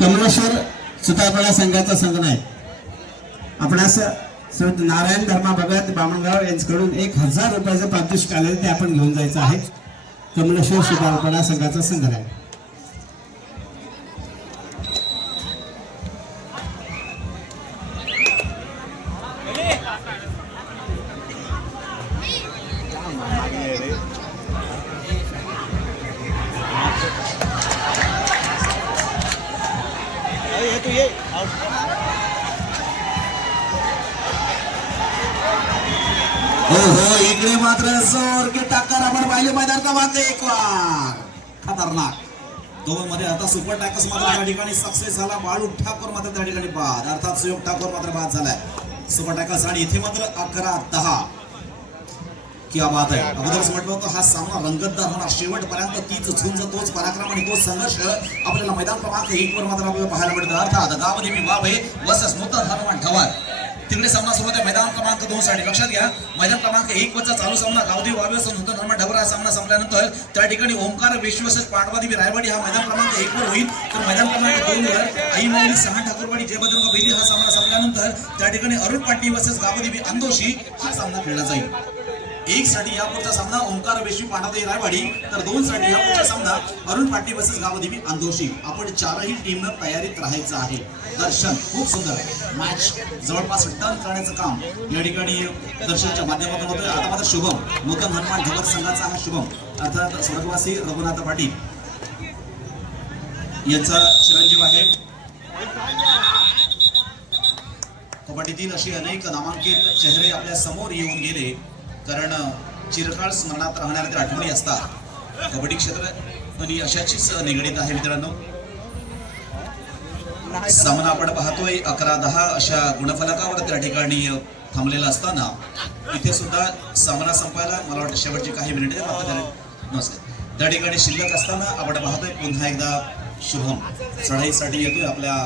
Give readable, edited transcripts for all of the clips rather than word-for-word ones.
कमलेश्वर सुतारपाडा संघाचा संघ नाही. आपणास संत नारायण धर्मा भगत बामणगाव यांच्याकडून 1000 रुपयाचं पारितोषिक आलेलं ते आपण घेऊन जायचं आहे. कमलेश्वर सुतारपाडा संघाचा संघ आहे. हो इकडे मात्र जोर की टक्कर आपण पाहिले मैदान क्रमांक 1 वर खतरनाक दोन मध्ये आता सुपर टॅकस मात्र त्या ठिकाणी सक्सेस झाला. बाळू ठाकूर मात्र त्या ठिकाणी बाद अर्थात सुयोग ठाकूर मात्र बाद झालाय सुपर टॅकस आणि इथे मात्र 11-10. क्या बात आहे. अगोदरच म्हटलं होतं हा सामना रंगतदार होणार शेवटपर्यंत तीच झुंज तोच पराक्रम आणि तोच संघर्ष आपल्याला मैदान क्रमांक 1 वर मात्र आपल्याला पाहायला मिळतं. अर्थात गावदेवी वावे वर्सेस नूतन हनुमान ढवार तिकडे सामना सुरू आहे. मैदान क्रमांक 2 साठी लक्षात घ्या मैदान क्रमांक 1 वरचा चालू सामना गावदेवी वावे वर्सेस नूतन हनुमान ढवार हा सामना संपल्यानंतर त्या ठिकाणी ओंकार वेश्वी वर्सेस पांडवादेवी रायवाडी हा मैदान क्रमांक 1 वर होईल. तर मैदान क्रमांक 2 वर आई माऊली सहा ठाकूरवाडी जयभद्रंग बेली हा सामना संपल्यानंतर त्या ठिकाणी अरुण पाटील वर्सेस गावदेवी अंदोशी हा सामना खेळला जाईल. 1 साठी यापुढचा सामना ओंकार वेश्वी पांडवादेवी रायवाडी तर 2 साठी यापुढचा सामना अरुण पाटील वर्सेस गावदेवी अंदोशी. आपण चारही टीमनं तयारीत राहायचं आहे. दर्शन खूप सुंदर मॅच जवळपास टर्न करण्याचं काम या ठिकाणी दर्शनच्या माध्यमातून होतोय. आता मात्र शुभम नूतन हनुमान ढवार संघाचा हा शुभम अर्थात स्वर्गवासी रघुनाथ पाटील यांचा चिरंजीव आहे. कबड्डीतील अशी अनेक नामांकित चेहरे आपल्या समोर येऊन गेले कारण चिरकाळ स्मरणात राहणाऱ्या त्या आठवणी असतात. कबड्डी क्षेत्र आणि अशाचीच निगडीत आहे मित्रांनो. सामना आपण पाहतोय 11-10 अशा गुणफलकावर त्या ठिकाणी थांबलेला असताना इथे सुद्धा सामना संपायला मला वाटतं शेवटची काही मिनिटे नसते त्या ठिकाणी शिल्लक असताना आपण पाहतोय पुन्हा एकदा शुभम चढाईसाठी येतोय आपल्या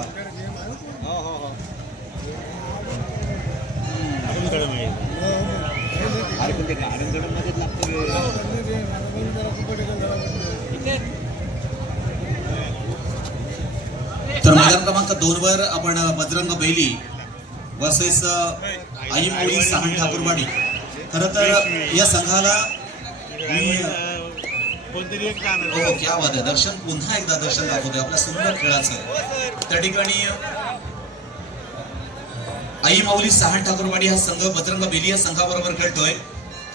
तर मैदान क्रमांक 2 वर आपण बजरंग बेली वर्सेस आई माऊली सहा ठाकूरवाडी. खरं तर या संघाला मी क्या बात आहे. दर्शन पुन्हा एकदा दर्शन दाखवतोय आपल्या सुंदर खेळाचं. त्या ठिकाणी आई माऊली सहा ठाकूरवाडी हा संघ बजरंग बेली या संघाबरोबर खेळतोय.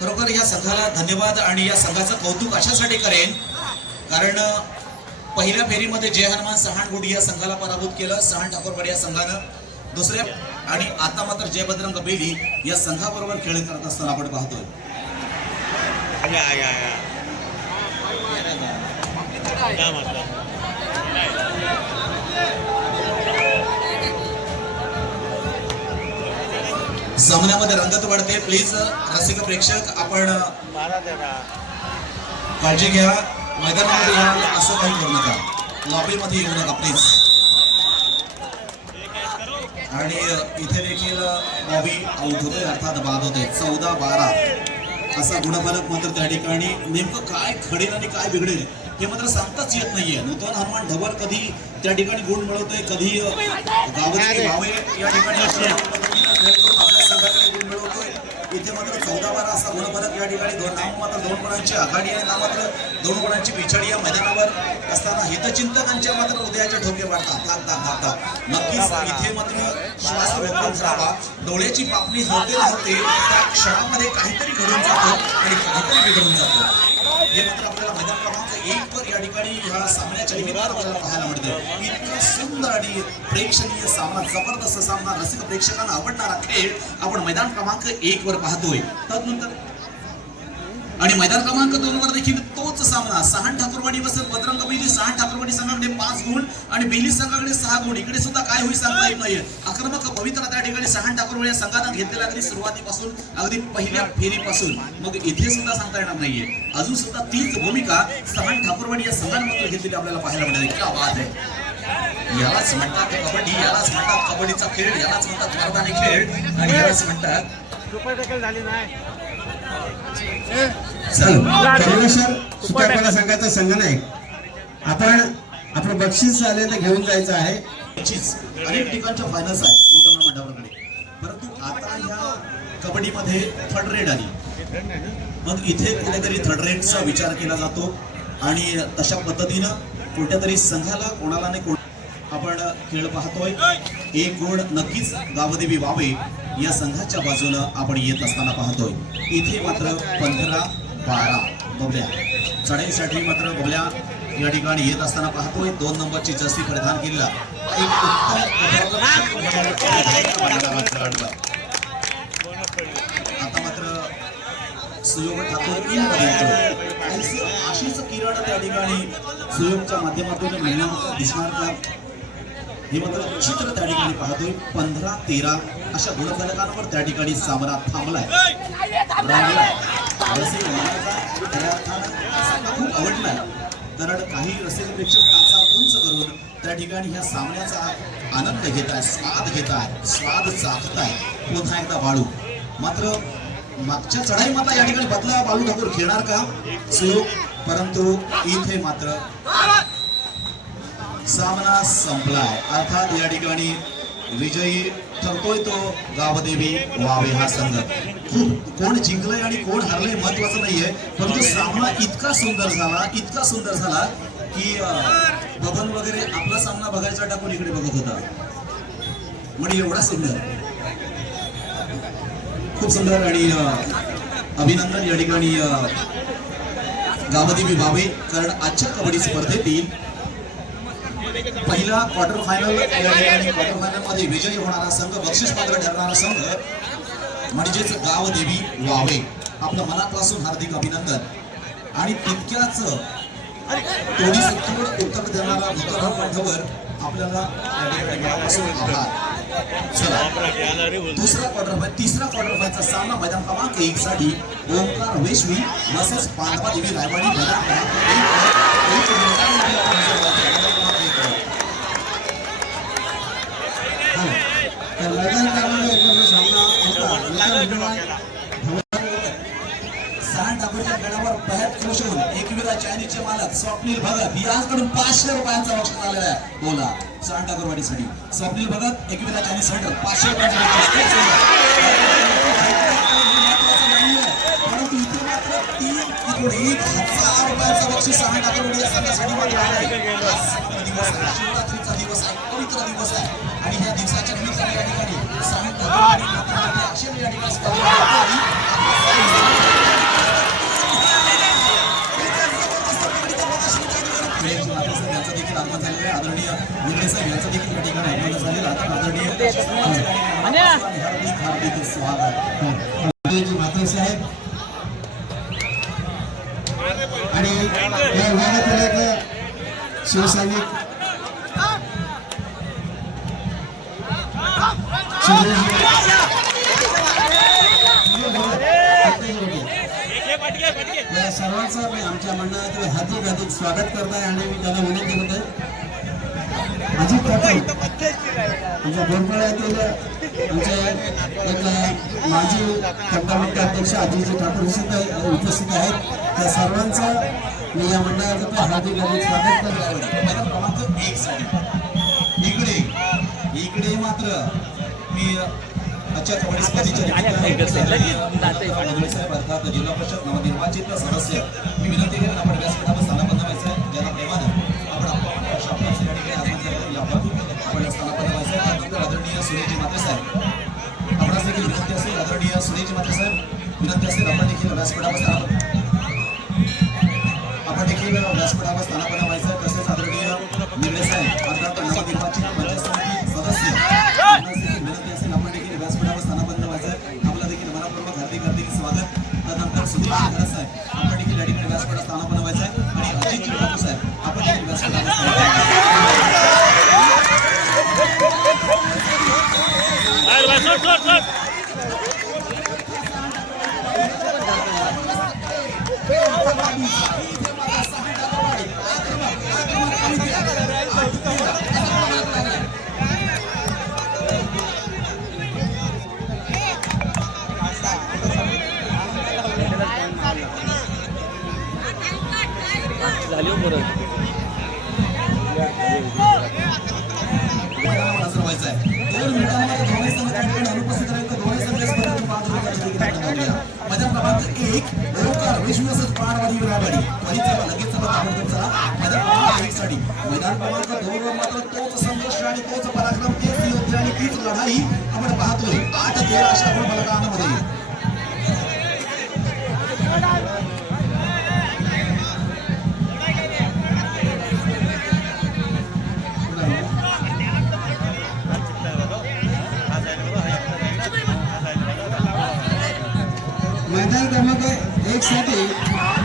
खरोखर या संघाला धन्यवाद आणि या संघाचं कौतुक अशासाठी करेन कारण पहिल्या फेरीमध्ये जय हनुमान सहाणगुडी या संघाला पराभूत केलं सहा ठाकूरवाडी या संघानं दुसऱ्या आणि आता मात्र जय बजरंग बेली या संघाबरोबर खेळ करत असताना आपण पाहतोय. सामन्यामध्ये रंगत वाढते. प्लीज रसिक प्रेक्षक आपण काळजी घ्या. मैदानामध्ये या असं काही करू नका. लॉबीमध्ये येऊ नका प्लीज. आणि इथे देखील बॉबी आउट होते अर्थात बाद होते. 14-12 असा गुणफलक मात्र त्या ठिकाणी नेमकं काय घडेल आणि काय बिघडेल हे मात्र सांगताच येत नाहीये. नूतन हनुमान ढवार कधी त्या ठिकाणी गुण मिळवतोय कधी गावदेवी वावे या ठिकाणी आपल्या संघाकडे गुण मिळवतोय. इथे मात्र 14-12 असा गुणफलक या ठिकाणी मात्र 2 गुणांची आघाडी आहे ना मात्र 2 गुणांची पिछाडी या मैदानावर असताना हितचिंतकांच्या मात्र हृदयाच्या ठोके वाढतात. नक्कीच इथे मात्र श्वास रोखून धरावा. डोळ्याची पापणी होते त्या क्षणामध्ये काहीतरी घडून जातो आणि काहीतरी बिघडून जातो. हे मात्र आपल्याला मैदान क्रमांक 1 वर या ठिकाणी ह्या सामन्याच्या निमित्तानं आपल्याला पाहायला मिळतं. इतका सुंदर आणि प्रेक्षणीय सामना जबरदस्त सामना रसिक प्रेक्षकांना आवडणारा खेळ आपण मैदान क्रमांक 1 वर पाहतोय. तदनंतर आणि मैदान क्रमांक 2 वर देखील तोच सामना सहा ठाकूरवाडी वर्सेस बजरंग बेली. सहा ठाकूरवाडी संघाकडे 5 गुण आणि बेली संघाकडे 6 गुण. इकडे सुद्धा काय होईल सांगता येत नाहीये. आक्रमक पवित्र त्या ठिकाणी सहा ठाकूरवाडी संघानं घेतलेला अगदी सुरुवातीपासून अगदी पहिल्या फेरीपासून मग इथे सुद्धा सांगता येणार नाहीये. अजून सुद्धा तीच भूमिका सहा ठाकूरवाडी या संघानं मात्र घेतलेली आपल्याला पाहायला मिळते. क्या बात आहे. यालाच म्हणतात कबड्डी, यालाच म्हणतात कबड्डीचा खेळ, यालाच म्हणतात मर्दानी खेळ आणि यालाच म्हणतात सुपर संघाचा संघ नाही. आपण आपलं बक्षीस आले तर घेऊन जायचं आहे. अनेक ठिकाणच्या फायनल्स आहेत नूतन मंडळाकडे, परंतु आता ह्या कबड्डीमध्ये थर्ड रेड आली. मग इथे कुठेतरी थर्ड रेडचा विचार केला जातो आणि तशा पद्धतीनं कुठेतरी संघाला कोणाला नाही आपण खेळ पाहतोय. एक गुण नक्कीच गावदेवी वावे या संघाच्या बाजूनं आपण येत असताना पाहतोय. इथे मात्र 15-12 बबल्या चढाईसाठी मात्र बबल्या या ठिकाणी येत असताना पाहतोय. 2 नंबरची जर्सी परिधान केलेला एक आता मात्र सुयोग ठाकूर आशीष किरण त्या ठिकाणी सुयोगच्या माध्यमातून मिळण्यात दिसणार का हे मात्र चित्र त्या ठिकाणी पाहतोय. 15-13 अशा गुणफलकांवर त्या ठिकाणी सामना थांबलाय. खूप आवडलाय कारण काही रसिक प्रेक्षक काचा उंच करून त्या ठिकाणी ह्या सामन्याचा आनंद घेत आहे, स्वाद चाखताय. पुन्हा एकदा बाळू मात्र मागच्या चढाई मात्र या ठिकाणी बदला बाळू ठाकूर खेळणार का सुयोग, परंतु इथे मात्र सामना संपलाय. अर्थात या ठिकाणी विजयी ठरतोय तो गावदेवी वावे हा संघ. कोण जिंकलंय आणि कोण हरलंय महत्वाचं नाहीये, परंतु सामना इतका सुंदर झाला की बबन वगैरे आपला सामना बघायचा टाकून इकडे बघत होता. म्हणजे एवढा सुंदर, खूप सुंदर आणि अभिनंदन या ठिकाणी गावदेवी वावे. कारण आजच्या कबड्डी स्पर्धेतील पहिला क्वार्टर फायनल मध्ये विजयी होणारा संघ, बक्षीस पात्र ठरणारा संघ म्हणजेच गावदेवी वावे. आपलं मनापासून हार्दिक अभिनंदन आणि तितक्याच तोडीसोड उत्तर देणारा भूतभाव कंठावर आपल्याला मनापासून आभार. चला तिसरा क्वार्टर फायनलचा सामना मैदान क्रमांक 1 साठी ओंकार वेशवी वर्सेस पांडवा देवी रायवाडी मैदान गडावर पहत खुश होऊन एकविरा चायनीजचे मालक स्वप्नील भगत याकडून 500 रुपयांचा बक्षीस आलेला आहे. बोला सांड टाकरवाडीसाठी स्वप्नील भगत एकविरा चायनीज सेंटर 500 रुपयांचा. परंतु इथे मात्र 1,000 रुपयांचा बक्षीस सांड टाकरवाडी या संघासाठी मात्र आहे. शिवरात्रीचा दिवस आहे, पवित्र दिवस आहे आणि ह्या दिवसाच्या निमित्ताने या ठिकाणी सांड टाकरवाडी अक्षर या ठिकाणी यांचं देखील आगमन झालेलं आहे. आदरणीय मुंडे साहेब यांचं देखील या ठिकाणी आगमन झालेलं आहे. आदरणीय हार्दिक स्वागत माथुर साहेब आणि या विभागातील एक शिवसैनिक या सर्वांचं मी आमच्या मंडळातील हार्दिक स्वागत करत आहे आणि मी त्याला विनंती करत आहे. अजित ठाकूर आमच्या बोरपाड्यातील आमचे एक माजी तंटामुक्त अध्यक्ष अजित ठाकूर उपस्थित आहेत. त्या सर्वांचं मी या मंडळाचं हार्दिक स्वागत करत आहे. क्रमांक 1 साठी इकडे मात्र मी आजच्या कबड्डी स्पर्धेच्या अर्थात जिल्हा परिषद नवनिर्वाचित सदस्य मी विनंती करेन आपण व्यासपीठावर स्थानापन्न व्हायचं. ज्यांना प्रेमानं आपण आपण स्थानापन्न व्हायचं. त्यानंतर आदरणीय सुरेशजी मात्रे साहेब आपणास देखील विनंती असेल, आदरणीय सुरेशजी मात्रे साहेब विनंती असेल आपण देखील व्यासपीठावर स्थानापन्न व्हायचं. तसेच आदरणीय निर्णय साहेब अर्थात नवनिर्वाचित पंचायत समिती सदस्य विनंती असेल आपण देखील व्यासपीठावर स्थानापन्न व्हायचं. आपलं देखील मनापूर्वक हार्दिक स्वागत. त्यानंतर सुधीर साहेब आपण देखील या ठिकाणी व्यासपीठावर स्थानापन्न व्हायचं आणि अजित ठाकूर साहेब आपण देखील व्यासपीठावर स्थानापन्न रवायचा आहे 2 मिनिटांमध्ये दोन्ही संघ त्या ठिकाणी अनुपस्थित राहील तर दोन्ही संघ स्पर्धेतून बाद होण्याची देखील ठरवूया. मैदान क्रमांक 1 ओंकार विश्वासच पाणवाडी विरावाडी त्वरित चला लगेच चला ताबडतोब चला. मैदान क्रमांक 1 साठी मैदान क्रमांक 2 वर मात्र तोच संघर्ष आणि तोच पराक्रम तेच योद्धा आणि तीच लढाई आपण पाहतोय. 8-13 अशा बलगानामध्ये मैदान क्रमांक 1 साठी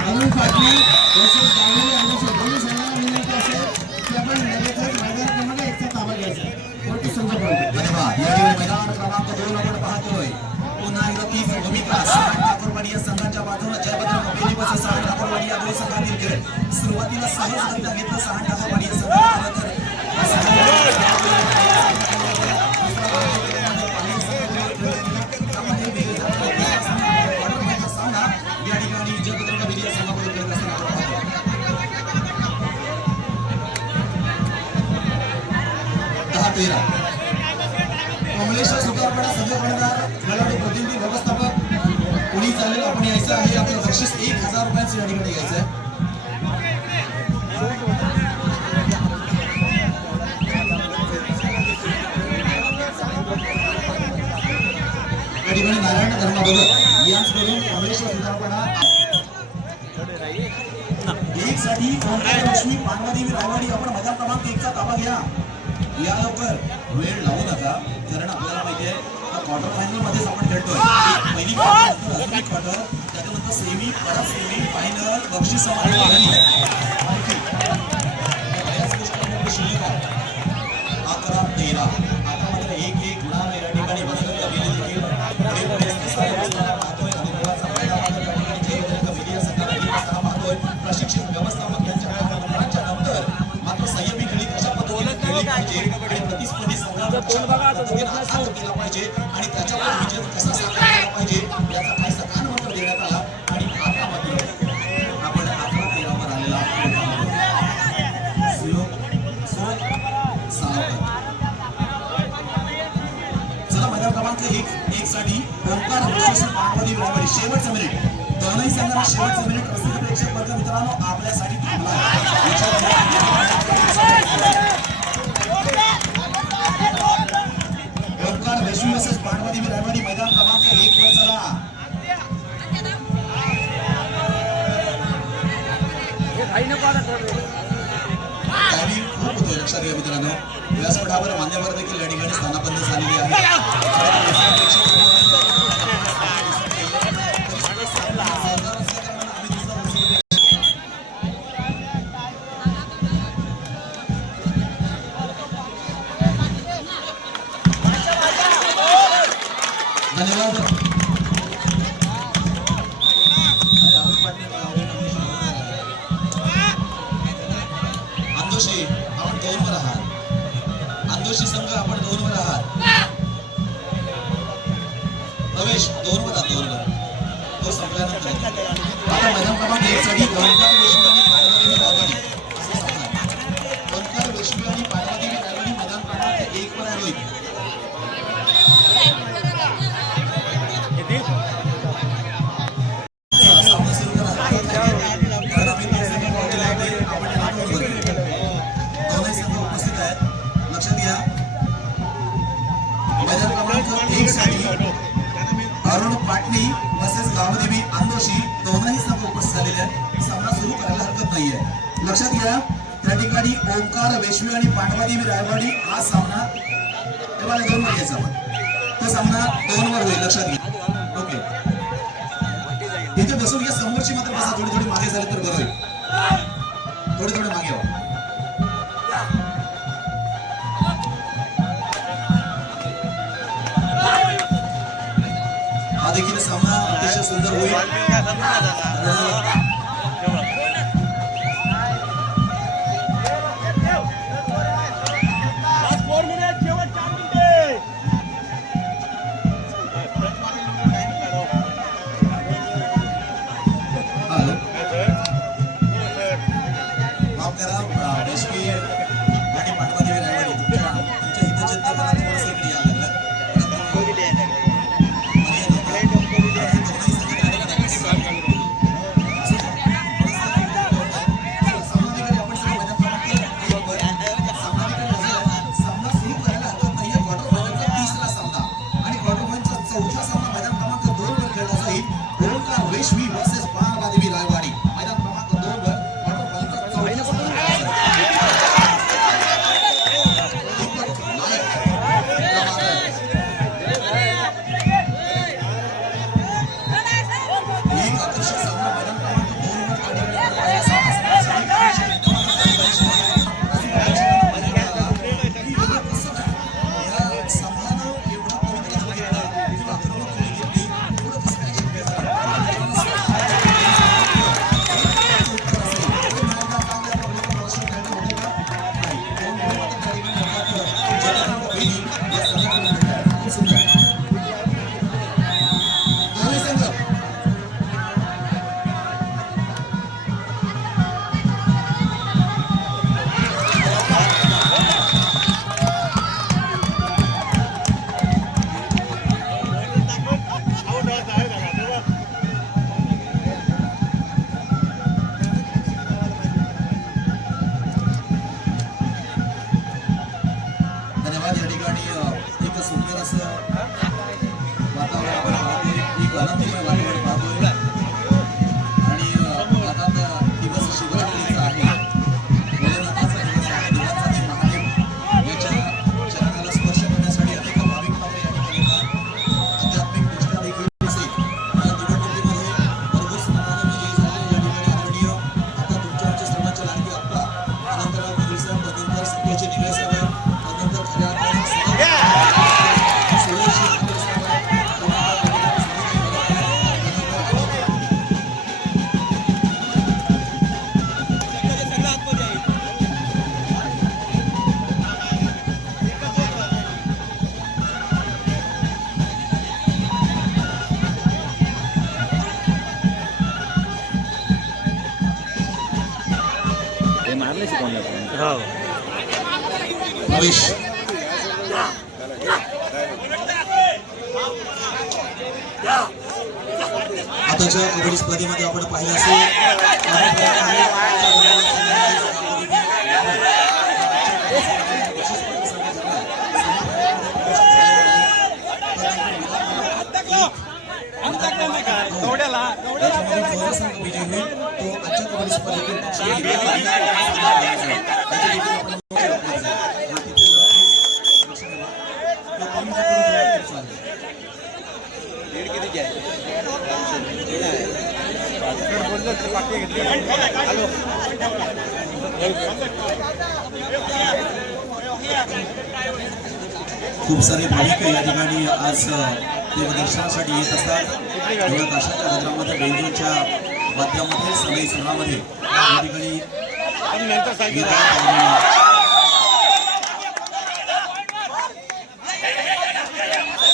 अरुण पाटील वर्सेस दावणी यांच्या दोन्ही संघांना विनंती असेल की आपण लगेचच मैदान क्रमांक 1 चा ताबा घ्यायचा. कोणती संघ पडतो धन्यवाद. या ठिकाणी मैदान क्रमांक 2 आपण पाहतोय. पुन्हा एकदा तीच भूमिका सहान ठाकूरवाडी या संघाच्या बाजूने जयभद्र कपिली बस सहान ठाकूरवाडी या दोन संघातील खेळ सुरुवातीला सहज गत्या घेतलं सहान ठाकूरवाडी या संघाला तर या ठिकाणी जयभद्र कपिली या संघामध्ये खेळत असताना आपण पाहतो. कमलेश्वर सुतारवाडा संघ कर्णधार खेळाडू प्रतिनिधी व्यवस्थापक कोणी चाललेलं आपण यायचं आहे. आपलं बक्षीस 1000 रुपयांचं या ठिकाणी घ्यायचं आहे. या ठिकाणी नारायण धर्माबरोबर यांच्याकडून कमलेश्वर सुतारवाडा 1 साठी ओंकार लक्ष्मी पांडवादेवी रायवाडी आपण मैदान क्रमांक 1 चा ताबा घ्या. या लवकर वेळ लावू नका कारण आपल्याला माहिती आहे क्वार्टर फायनल मध्येच आपण खेळतोय. पहिली क्वार्टर अजून एक क्वार्टर त्याच्यानंतर सेमी परत सेमी फायनल बक्षीस समाप्त झाली. बऱ्याच गोष्टी आपल्याकडे शिल्लक आहे. 11-13 आता मात्र 1-1 गुणाने या ठिकाणी वसंत कबिले देखील पुढे पुढे असताना पाहतोय. अनुभवाचा फायदा मात्र या ठिकाणी जयभद्र कबिले या संघाला घेत असताना पाहतोय. प्रशिक्षित व्यवस्थापक यांच्या कामाच्या नंतर मात्र संयमी खेळी कशा पद्धतीने खेळली पाहिजे आणि प्रतिस्पर्धी संघाला हात केला पाहिजे आणि त्याच्यावर विजय कसा साकारला पाहिजे याचा काय सकान मंत्र देण्यात आला. आणि आता मात्र आपण 11-13 वर आलेला चला मैदान क्रमांक 1 साठी ओंकार विश्वासच पाणवादेवी रायवाडी शेवटचं मिनिट दोनही संघांना शेवटचं मिनिट रसिक प्रेक्षक वर्ग मित्रांनो आपल्यासाठी थांबला आहे. ओंकार विश्वासच पाणवादेवी रायवाडी मैदान क्रमांक 1 वर चला. टायमिंग खूप होतोय लक्षात घ्या मित्रांनो. व्यासपीठावर मान्यवर देखील या ठिकाणी स्थानापन्न झालेली आहे. धन्यवाद. अंदोशी आपण 2 वर आहात. अंदोशी संघ आपण 2 वर आहात. प्रवेश 2 वर आहात. 2 वर तो संपल्यानंतर आता मैदान क्रमांक 1 साठी ओंकार विश्व आणि पाणवादेवी रायवाडी असे सांगणार. ओंकार विश्व आणि पाणवादेवी रायवाडी मैदान क्रमांक 1 वर आहे. सामना सुरू करा कारण आम्ही 3 संघ पावलेले आहेत. आपण या नाटकावर दोनही संघ उपस्थित आहेत. लक्षात घ्या मैदान क्रमांक 1 साठी अरुण पाटणी तसेच गावदेवी अंदोशी दोनही संघ उपस्थित झालेले आहेत. सामना सुरू करायला हरकत नाहीये. लक्षात घ्या त्या ठिकाणी ओंकार वेश्वी आणि पांडवादेवी रायवाडी हा सामना तेव्हा 2 वर घ्यायचा आपण. तो सामना 2 वर होईल. लक्षात घ्या. ओके इथे बसून घ्या. समोरची मात्र बसा. थोडी मागे झाले तर बरं होईल. थोडे मागे व्हा. हा देखील सामना अतिशय सुंदर होईल. चांगले शिकवलं हो प्रवेश आताच्या कबड्डी स्पर्धेमध्ये आपण पाहिलं खूप सारे भाविक या ठिकाणी आज देवदर्शनासाठी येत असतात. एवढ्या तासाच्या गजरामध्ये बेंजोच्या वाद्यामध्ये सनई सुरामध्ये या ठिकाणी येतात आणि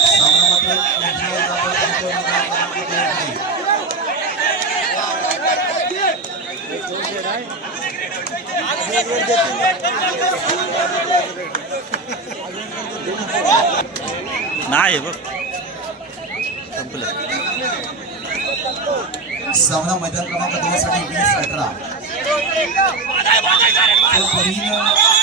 सामना मात्र नाही बघ संपलं. सामना मैदान क्रमांक 2 साठी 20-18 तो प्रवीण